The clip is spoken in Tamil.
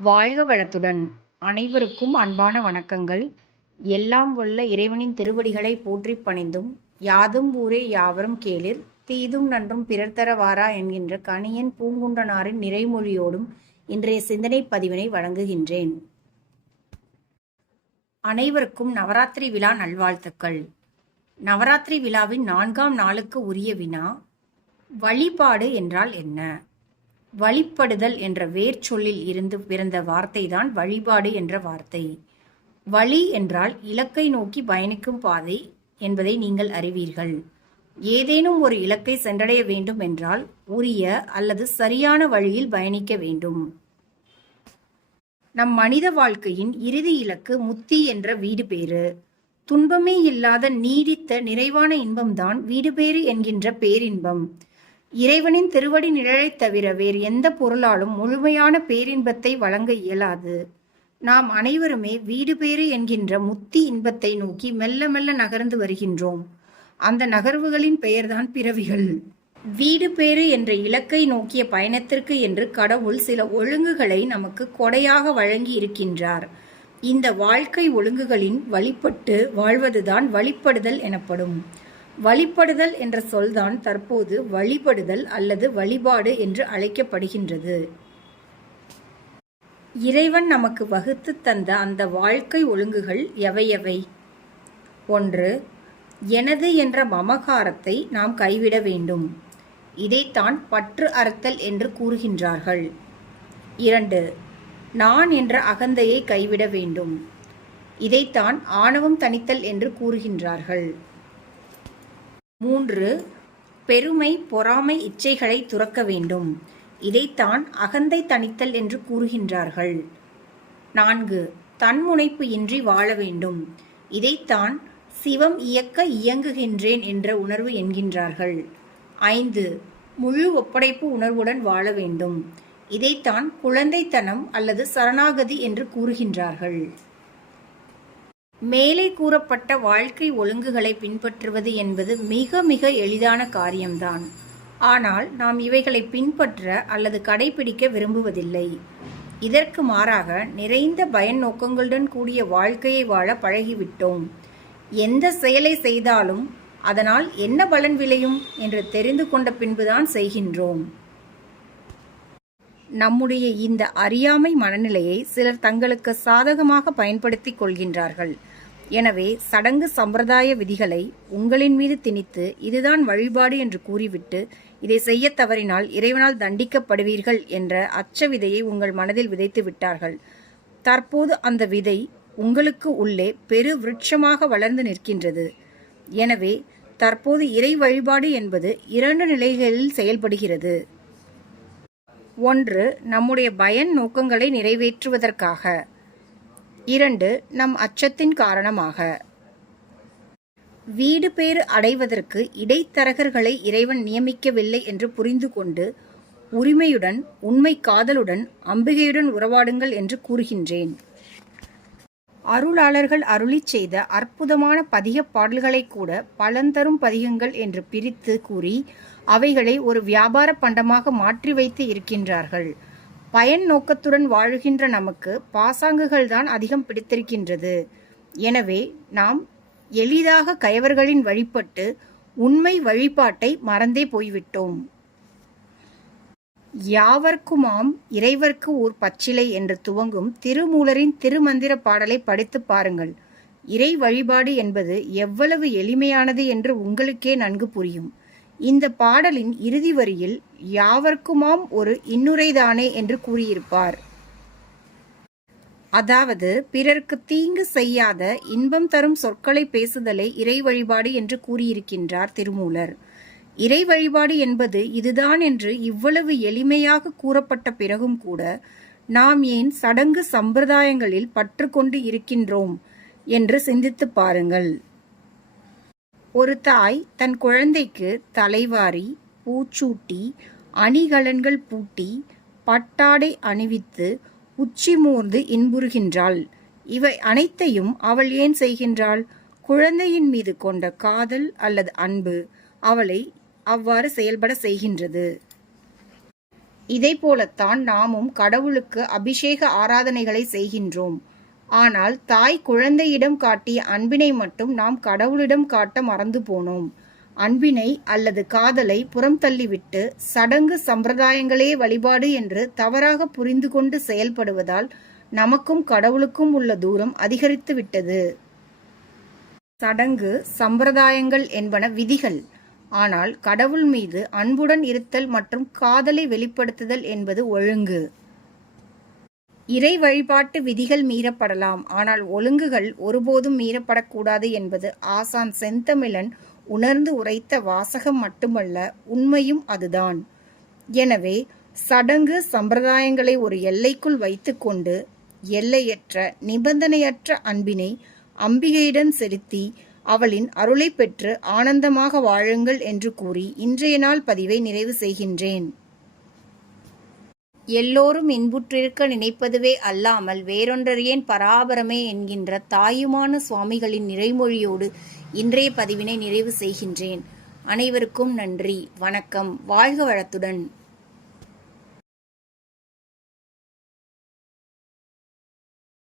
வாழ்க வளத்துடன். அனைவருக்கும் அன்பான வணக்கங்கள். எல்லாம் வல்ல இறைவனின் திருவடிகளை போற்றி பணிந்தும் யாதும் ஊரே யாவரும் கேளிர் தீதும் நன்றும் பிறர் தர வாரா என்கின்ற கணியன் பூங்குண்டனாரின் நிறைமொழியோடும் இன்றைய சிந்தனை பதிவினை வழங்குகின்றேன். அனைவருக்கும் நவராத்திரி விழா நல்வாழ்த்துக்கள். நவராத்திரி விழாவின் நான்காம் நாளுக்கு உரிய வினா வழிபாடு என்றால் என்ன? வழிபடுதல் என்ற வேர்ச்சொல்லில் இருந்து பிறந்த வார்த்தைதான் வழிபாடு என்ற வார்த்தை. வழி என்றால் இலக்கை நோக்கி பயணிக்கும் பாதை என்பதை நீங்கள் அறிவீர்கள். ஏதேனும் ஒரு இலக்கை சென்றடைய வேண்டும் என்றால் உரிய அல்லது சரியான வழியில் பயணிக்க வேண்டும். நம் மனித வாழ்க்கையின் இறுதி இலக்கு முத்தி என்ற வீடு பேறு. துன்பமே இல்லாத நீடித்த நிறைவான இன்பம்தான் வீடுபேறு என்கின்ற பேரின்பம். இறைவனின் திருவடி நிழலைத் தவிர வேறு எந்த பொருளாலும் முழுமையான பேரின்பத்தை வழங்க இயலாது. நாம் அனைவருமே வீடு பேறு என்கின்ற முத்தி இன்பத்தை நோக்கி மெல்ல மெல்ல நகர்ந்து வருகின்றோம். அந்த நகர்வுகளின் பெயர்தான் பிறவிகள். வீடு பேறு என்ற இலக்கை நோக்கிய பயணத்திற்கு என்று கடவுள் சில ஒழுங்குகளை நமக்கு கொடையாக வழங்கி இருக்கின்றார். இந்த வாழ்க்கை ஒழுங்குகளின் வழிபட்டு வாழ்வதுதான் வழிபடுதல் எனப்படும். வழிபடுதல் என்ற சொல்தான் தற்போது வழிபடுதல் அல்லது வழிபாடு என்று அழைக்கப்படுகின்றது. இறைவன் நமக்கு வகுத்து தந்த அந்த வாழ்க்கை ஒழுங்குகள் எவையவை? ஒன்று எனது என்ற மமகாரத்தை நாம் கைவிட வேண்டும். இதைத்தான் பற்று அறுத்தல் என்று கூறுகின்றார்கள். இரண்டு நான் என்ற அகந்தையை கைவிட வேண்டும். இதைத்தான் ஆணவம் தணித்தல் என்று கூறுகின்றார்கள். மூன்று பெருமை பொறாமை இச்சைகளை துறக்க வேண்டும். இதைத்தான் அகந்தை தணித்தல் என்று கூறுகின்றார்கள். நான்கு தன்முனைப்பு இன்றி வாழ வேண்டும். இதைத்தான் சிவம் இயக்க இயங்குகின்றேன் என்ற உணர்வு என்கின்றார்கள். ஐந்து முழு ஒப்படைப்பு உணர்வுடன் வாழ வேண்டும். இதைத்தான் குழந்தைத்தனம் அல்லது சரணாகதி என்று கூறுகின்றார்கள். மேலே கூறப்பட்ட வாழ்க்கை ஒழுங்குகளை பின்பற்றுவது என்பது மிக மிக எளிதான காரியம்தான். ஆனால் நாம் இவைகளை பின்பற்ற அல்லது கடைபிடிக்க விரும்புவதில்லை. இதற்கு மாறாக நிறைந்த பயன் நோக்கங்களுடன் கூடிய வாழ்க்கையை வாழ பழகிவிட்டோம். எந்த செயலை செய்தாலும் அதனால் என்ன பலன் விளையும் என்று தெரிந்து கொண்ட பின்புதான் செய்கின்றோம். நம்முடைய இந்த அறியாமை மனநிலையை சிலர் தங்களுக்கு சாதகமாக பயன்படுத்திக் கொள்கின்றார்கள். எனவே சடங்கு சம்பிரதாய விதிகளை உங்களின் மீது திணித்து இதுதான் வழிபாடு என்று கூறிவிட்டு இதை செய்ய தவறினால் இறைவனால் தண்டிக்கப்படுவீர்கள் என்ற அச்ச விதையை உங்கள் மனதில் விதைத்து விட்டார்கள். தற்போது அந்த விதை உங்களுக்கு உள்ளே பெரு விருட்சமாக வளர்ந்து நிற்கின்றது. எனவே தற்போது இறை வழிபாடு என்பது இரண்டு நிலைகளில் செயல்படுகிறது. ஒன்று நம்முடைய பயன் நோக்கங்களை நிறைவேற்றுவதற்காக. இரண்டு நம் அச்சத்தின் காரணமாக. வீடு பேறு அடைவதற்கு இடைத்தரகர்களை இறைவன் நியமிக்கவில்லை என்று புரிந்து கொண்டு உரிமையுடன் உண்மை காதலுடன் அம்பிகையுடன் உறவாடுங்கள் என்று கூறுகின்றேன். அருளாளர்கள் அருளிச் செய்த அற்புதமான பதிக பாடல்களை கூட பலந்தரும் பதிகங்கள் என்று பிரித்து கூறி அவைகளை ஒரு வியாபார பண்டமாக மாற்றி வைத்து இருக்கின்றார்கள். பயன் நோக்கத்துடன் வாழுகின்ற நமக்கு பாசாங்குகள் தான் அதிகம் பிடித்திருக்கின்றது. எனவே நாம் எளிதாக கயவர்களின் வழிபட்டு உண்மை வழிபாட்டை மறந்தே போய்விட்டோம். யாவர்க்குமாம் இறைவர்க்கு ஓர் பச்சிலை என்று துவங்கும் திருமூலரின் திருமந்திர பாடலை படித்து பாருங்கள். இறை வழிபாடு என்பது எவ்வளவு எளிமையானது என்று உங்களுக்கே நன்கு புரியும். இந்த பாடலின் இறுதி வரியில் யாவர்க்குமாம் ஒரு இன்னுரைதானே என்று கூறியிருப்பார். அதாவது பிறர்க்கு தீங்கு செய்யாத இன்பம் தரும் சொற்களை பேசுதலை இறை வழிபாடு என்று கூறியிருக்கின்றார் திருமூலர். இறை வழிபாடு என்பது இதுதான் என்று இவ்வளவு எளிமையாக கூறப்பட்ட பிறகும் கூட நாம் ஏன் சடங்கு சம்பிரதாயங்களில் பற்று கொண்டு இருக்கின்றோம் என்று சிந்தித்து பாருங்கள். ஒரு தாய் தன் குழந்தைக்கு தலைவாரி பூச்சூட்டி அணிகலன்கள் பூட்டி பட்டாடை அணிவித்து உச்சி மோர்ந்து இன்புறுகின்றாள். இவை அனைத்தையும் அவள் ஏன் செய்கின்றாள்? குழந்தையின் மீது கொண்ட காதல் அல்லது அன்பு அவளை அவ்வாறு செயல்பட செய்கின்றது. இதை போலத்தான் நாமும் கடவுளுக்கு அபிஷேக ஆராதனைகளை செய்கின்றோம். ஆனால் தாய் குழந்தையிடம் காட்டிய அன்பினை மட்டும் நாம் கடவுளிடம் காட்ட மறந்து போனோம். அன்பினை அல்லது காதலை புறம் தள்ளிவிட்டு சடங்கு சம்பிரதாயங்களே வழிபாடு என்று தவறாக புரிந்து கொண்டு செயல்படுவதால் நமக்கும் கடவுளுக்கும் உள்ள தூரம் அதிகரித்து விட்டது. சடங்கு சம்பிரதாயங்கள் என்பன விதிகள். ஆனால் கடவுள் மீது அன்புடன் இருத்தல் மற்றும் காதலை வெளிப்படுத்துதல் என்பது ஒழுங்கு. இறை வழிபாட்டு விதிகள் மீறப்படலாம். ஆனால் ஒழுங்குகள் ஒருபோதும் மீறப்படக்கூடாது என்பது ஆசான் செந்தமிழன் உணர்ந்து உரைத்த வாசகம் மட்டுமல்ல உண்மையும் அதுதான். எனவே சடங்கு சம்பிரதாயங்களை ஒரு எல்லைக்குள் வைத்துக்கொண்டு எல்லையற்ற நிபந்தனையற்ற அன்பினை அம்பிகையிடம் செலுத்தி அவளின் அருளை பெற்று ஆனந்தமாக வாழுங்கள் என்று கூறி இன்றைய நாள் பதிவை நிறைவு செய்கின்றேன். எல்லோரும் இன்புற்றிருக்க நினைப்பதுவே அல்லாமல் வேறொன்றறியேன் பராபரமே என்கின்ற தாயுமான சுவாமிகளின் நிறைமொழியோடு இன்றைய பதிவினை நிறைவு செய்கின்றேன். அனைவருக்கும் நன்றி. வணக்கம். வாழ்க வளத்துடன்.